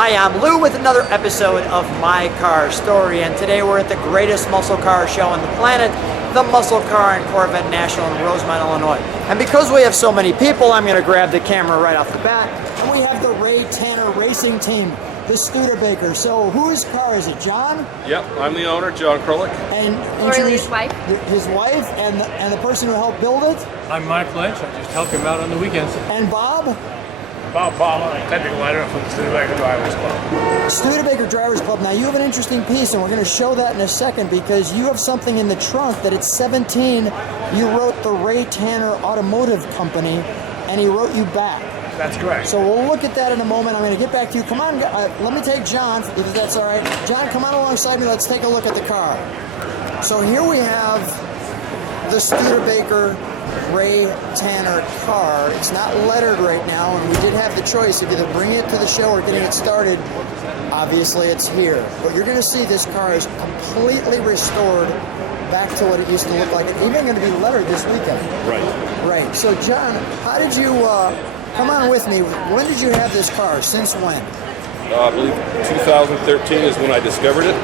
Hi, I'm Lou with another episode of My Car Story, and today we're at the greatest muscle car show on the planet, the Muscle Car and Corvette National in Rosemont, Illinois. And because we have so many people, I'm going to grab the camera right off the bat. And we have the Ray Tanner Racing Team, the Studebaker. So whose car is it, John? Yep, I'm the owner, John Kroulik. And his wife. His wife and the person who helped build it? I'm Mike Lynch. I just help him out on the weekends. And Bob? Bob Palmer, technical editor from the Studebaker Drivers Club. Studebaker Drivers Club. Now you have an interesting piece, and we're going to show that in a second because you have something in the trunk that at 17 you wrote the Ray Tanner Automotive Company, and he wrote you back. That's correct. So we'll look at that in a moment. I'm going to get back to you. Come on, let me take John, if that's all right. John, come on alongside me. Let's take a look at the car. So here we have the Studebaker Ray Tanner car. It's not lettered right now, and we did have the choice of either bringing it to the show or getting it started. Obviously, it's here. But you're going to see this car is completely restored back to what it used to look like. It's even going to be lettered this weekend. Right. So, John, how did you... come on with me. When did you have this car? Since when? I believe 2013 is when I discovered it.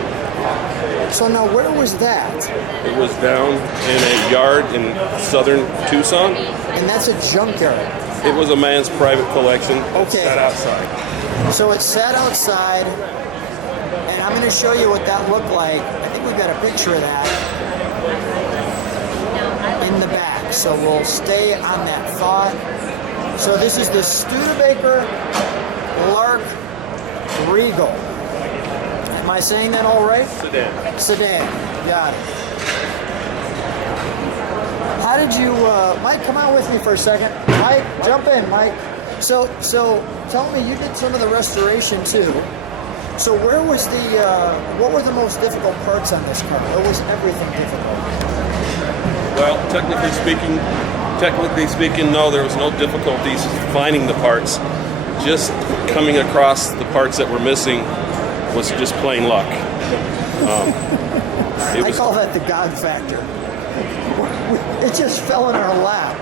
So now, where was that? It was down in a yard in southern Tucson. And that's a junkyard. It was a man's private collection. Okay. Sat outside. So it sat outside, and I'm going to show you what that looked like. I think we've got a picture of that in the back. So we'll stay on that thought. So this is the Studebaker Lark Regal. Am I saying that all right? Sedan. Got it. How did you, Mike, come on with me for a second. Mike, jump in, Mike. So tell me, you did some of the restoration too. So where was what were the most difficult parts on this car? Or was everything difficult? Well, technically speaking, no, there was no difficulties finding the parts. Just coming across the parts that were missing was just plain luck. I call that the God factor. It just fell in our lap.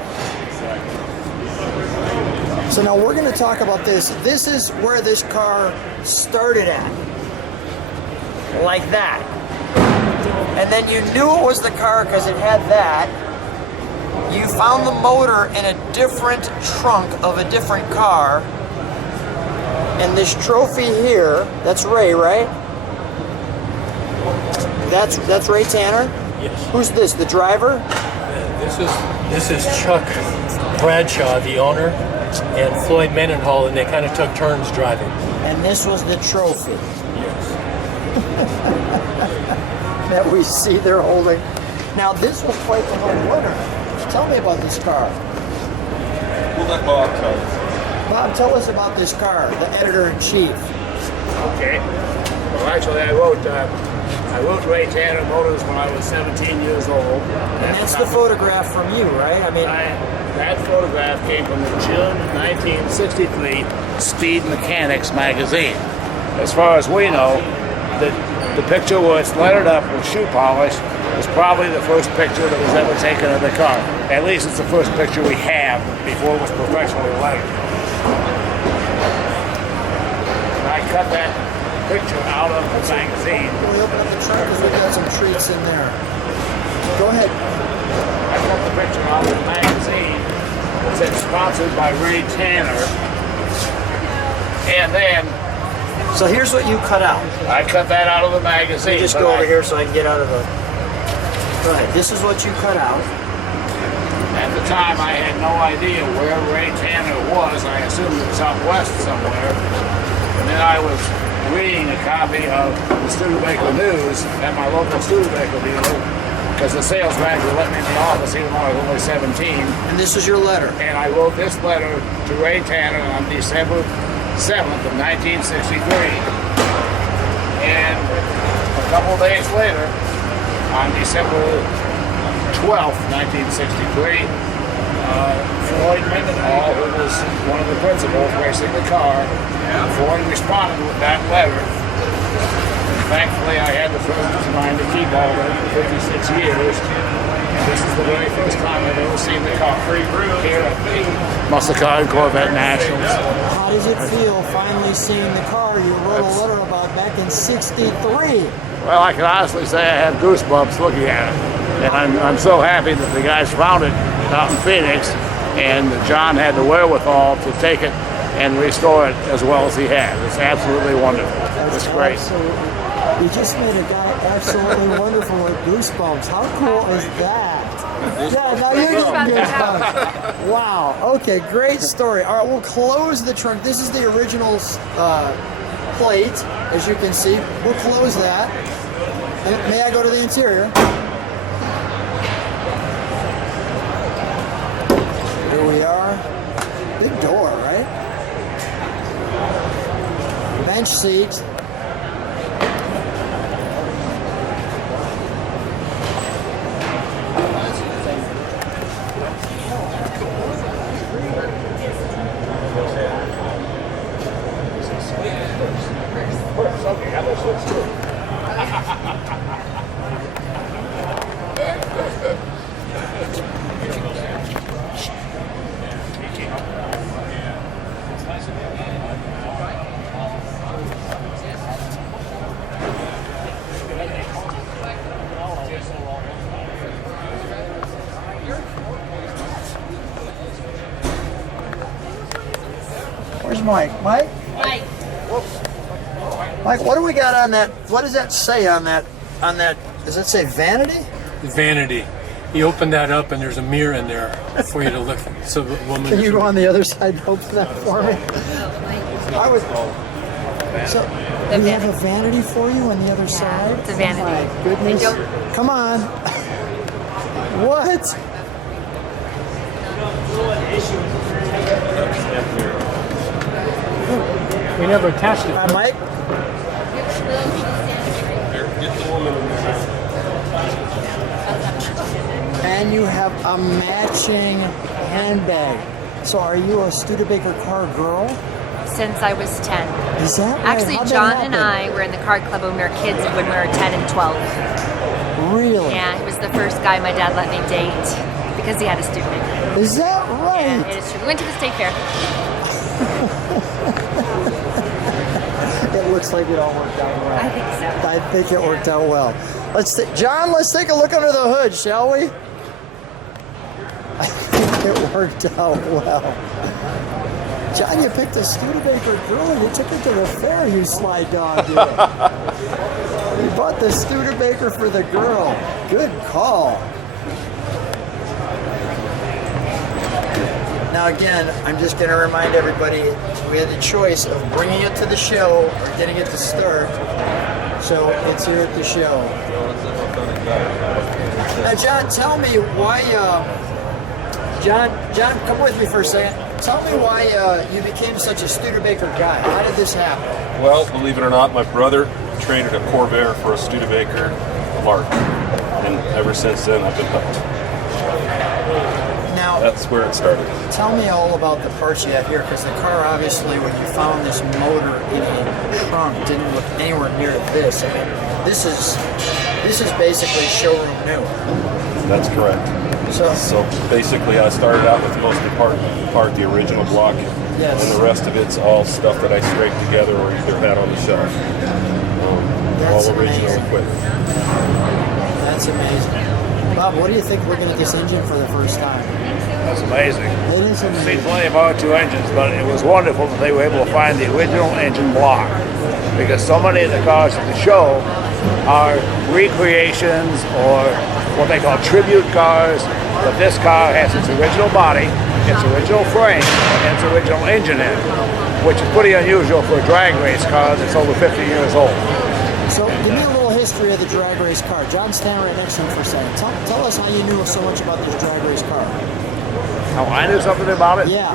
So now we're going to talk about this. This is where this car started at. Like that. And then you knew it was the car because it had that. You found the motor in a different trunk of a different car. And this trophy here, that's Ray, right? That's Ray Tanner? Yes. Who's this, the driver? This is Chuck Bradshaw, the owner, and Floyd Mendenhall, and they kind of took turns driving. And this was the trophy. Yes. That we see they're holding. Now this was quite the hard winner. Tell me about this car. We'll let Bob tell us. Bob, tell us about this car, the editor-in-chief. Okay. Well, actually, I wrote Ray Tanner Motors when I was 17 years old. And that's the photograph from you, right? I mean, that photograph came from the June 1963 Speed Mechanics magazine. As far as we know, the picture where it's lettered up with shoe polish was probably the first picture that was ever taken of the car. At least it's the first picture we have before it was professionally lettered. And I cut that picture out of the magazine. we open up the trunk because we've got some treats in there. Go ahead. I cut the picture out of the magazine. It said sponsored by Ray Tanner. And then So here's what you cut out. I cut that out of the magazine. You just go over here so I can get out of the... Go ahead. This is what you cut out. At the time, I had no idea where Ray Tanner was. I assumed it was out west somewhere. And then I was reading a copy of the Studebaker News at my local Studebaker dealer because the sales manager let me in the office even though I was only 17. And this is your letter. And I wrote this letter to Ray Tanner on December 7th of 1963. And a couple days later, on December 12th, 1963, Floyd Mendenhall, who was one of the principals racing the car, Floyd responded with that letter. And thankfully, I had the presence of mind to keep all of it for 56 years. This is the very first time I've ever seen the car here at the Muscle Car and Corvette Nationals. How does it feel finally seeing the car you wrote a letter about back in '63? Well, I can honestly say I have goosebumps looking at it. And I'm so happy that the guys found it out in Phoenix, and John had the wherewithal to take it and restore it as well as he had. It's absolutely wonderful. It's great. You just made a guy absolutely wonderful with goosebumps. How cool is that? Yeah, now you're getting goosebumps. Wow. Okay, great story. All right, we'll close the trunk. This is the original plate, as you can see. We'll close that. And may I go to the interior? Here we are. Big door, right? Bench seat. Where's Mike? Mike? Mike. Mike, what do we got on that? What does that say on that? Does it say vanity? Vanity. You open that up and there's a mirror in there for you to look at. So the woman. Can you go on the other side and open that for me? I would. So we have a vanity for you on the other side? It's a vanity. Oh my goodness. Come on. What? We never attached it. Mike? And you have a matching handbag. So are you a Studebaker car girl? Since I was 10. Is that right? Actually, How'd that John and happen? I were in the car club when we were kids, when we were 10 and 12. Really? Yeah, he was the first guy my dad let me date because he had a Studebaker. Is that right? Yeah, it is true. We went to the state fair. It looks like it all worked out well. I think so. I think it worked out well. John, let's take a look under the hood, shall we? I think it worked out well. John, you picked a Studebaker girl and you took her to the fair, you sly dog. You bought the Studebaker for the girl. Good call. Now again, I'm just going to remind everybody, we had the choice of bringing it to the show or getting it to start. So it's here at the show. Now John, tell me why, John, come with me for a second. Tell me why you became such a Studebaker guy. How did this happen? Well, believe it or not, my brother traded a Corvette for a Studebaker Lark. And ever since then, I've been hooked. Now, That's where it started. tell me all about the parts you have here, because the car, obviously, when you found this motor in a trunk, didn't look anywhere near this. I mean, this is basically showroom new. That's correct. So basically, I started out with most of the the original block, Yes. and the rest of it's all stuff that I scraped together or either had on the shelf. That's All original amazing. equipment. That's amazing. Bob, what do you think looking at this engine for the first time? That's amazing. It is I've seen amazing. plenty of R2 engines, but it was wonderful that they were able to find the original engine block, because so many of the cars at the show are recreations or what they call tribute cars, but this car has its original body, its original frame, and its original engine in it, which is pretty unusual for a drag race car that's over 50 years old. So, give me a little history of the drag race car. John, stand right next to him for a second. Tell us how you knew so much about this drag race car. How I knew something about it? Yeah.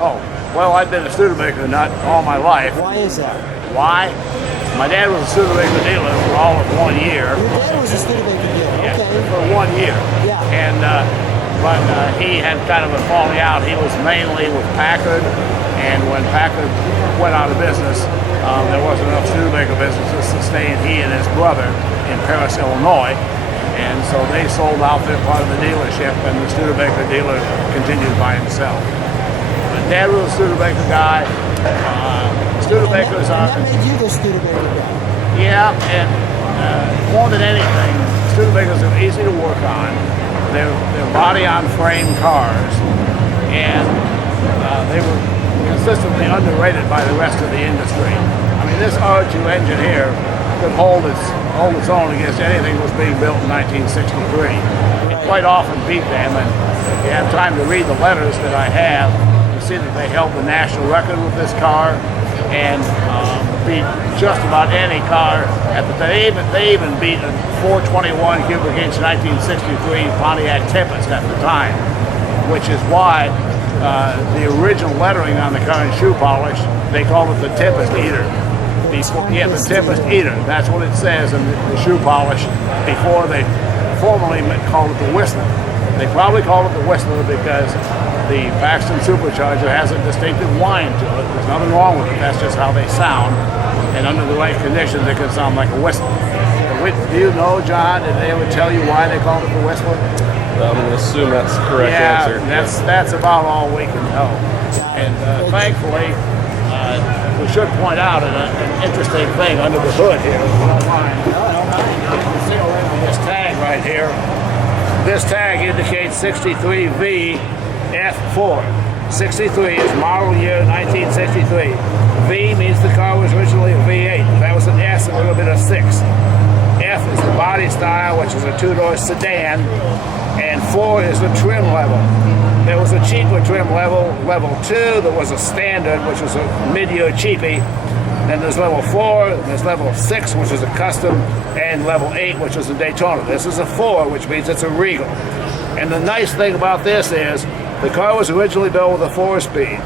Oh, well, I've been a Studebaker nut all my life. Why is that? Why? My dad was a Studebaker dealer for all of 1 year. Your dad was a Studebaker dealer. Yeah, Okay. for 1 year. Yeah. And but he had kind of a falling out. He was mainly with Packard, and when Packard went out of business, there wasn't enough Studebaker business to sustain he and his brother in Paris, Illinois. And so they sold out their part of the dealership, and the Studebaker dealer continued by himself. But Dad was a Studebaker guy. Studebakers are... That made you the Studebaker guy. Yeah, and more than anything, Studebakers are easy to work on. They're body-on-frame cars, and they were consistently underrated by the rest of the industry. I mean, this R2 engine here could hold its own against anything that was being built in 1963. It quite often beat them, and if you have time to read the letters that I have, you see that they held the national record with this car, and beat just about any car. They even beat a 421 cubic inch 1963 Pontiac Tempest at the time, which is why the original lettering on the car in shoe polish, they called it the Tempest Eater. Yeah, the Tempest Eater. That's what it says in the shoe polish before they formerly called it the Whistler. They probably called it the Whistler because the Paxton Supercharger has a distinctive whine to it. There's nothing wrong with it. That's just how they sound. And under the right conditions, it can sound like a whistle. Do you know, John, did they ever tell you why they called it the Whistler? I'm going to assume that's the correct answer. That's about all we can know. And thankfully, we should point out an interesting thing under the hood here. If you don't mind. You can see over this tag right here. This tag indicates 63V F4. 63 is model year 1963. V means the car was originally a V8. If that was an S, it would have been a 6. F is the body style, which is a two-door sedan, and 4 is the trim level. There was a cheaper trim level, level 2, there was a standard, which was a mid-year cheapie. Then there's level 4, there's level 6, which is a custom, and level 8, which is a Daytona. This is a 4, which means it's a Regal. And the nice thing about this is, the car was originally built with a 4-speed.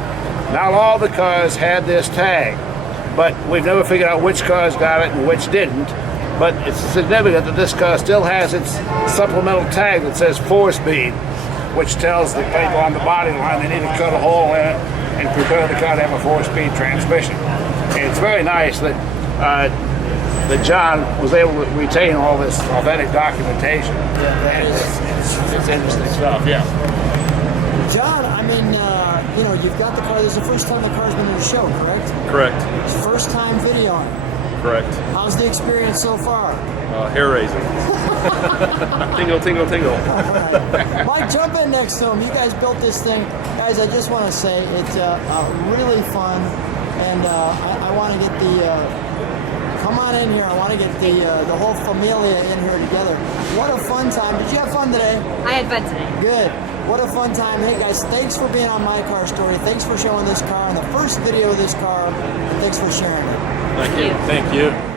Not all the cars had this tag, but we've never figured out which cars got it and which didn't. But it's significant that this car still has its supplemental tag that says 4-speed, which tells the people on the body line they need to cut a hole in it and prepare the car to have a 4-speed transmission. And it's very nice that that John was able to retain all this authentic documentation. It's interesting stuff, yeah. John, I mean, you've got the car. This is the first time the car's been in the show, correct? Correct. It's first time videoing. Correct. How's the experience so far? Hair raising. Tingle, tingle, tingle. Right. Mike, jump in next to him. You guys built this thing. Guys, I just want to say it's really fun, and I want to get come on in here. I want to get the whole familia in here together. What a fun time. Did you have fun today? I had fun today. Good. What a fun time. Hey guys, thanks for being on My Car Story. Thanks for showing this car and the first video of this car. Thanks for sharing it. Thank you. Thank you.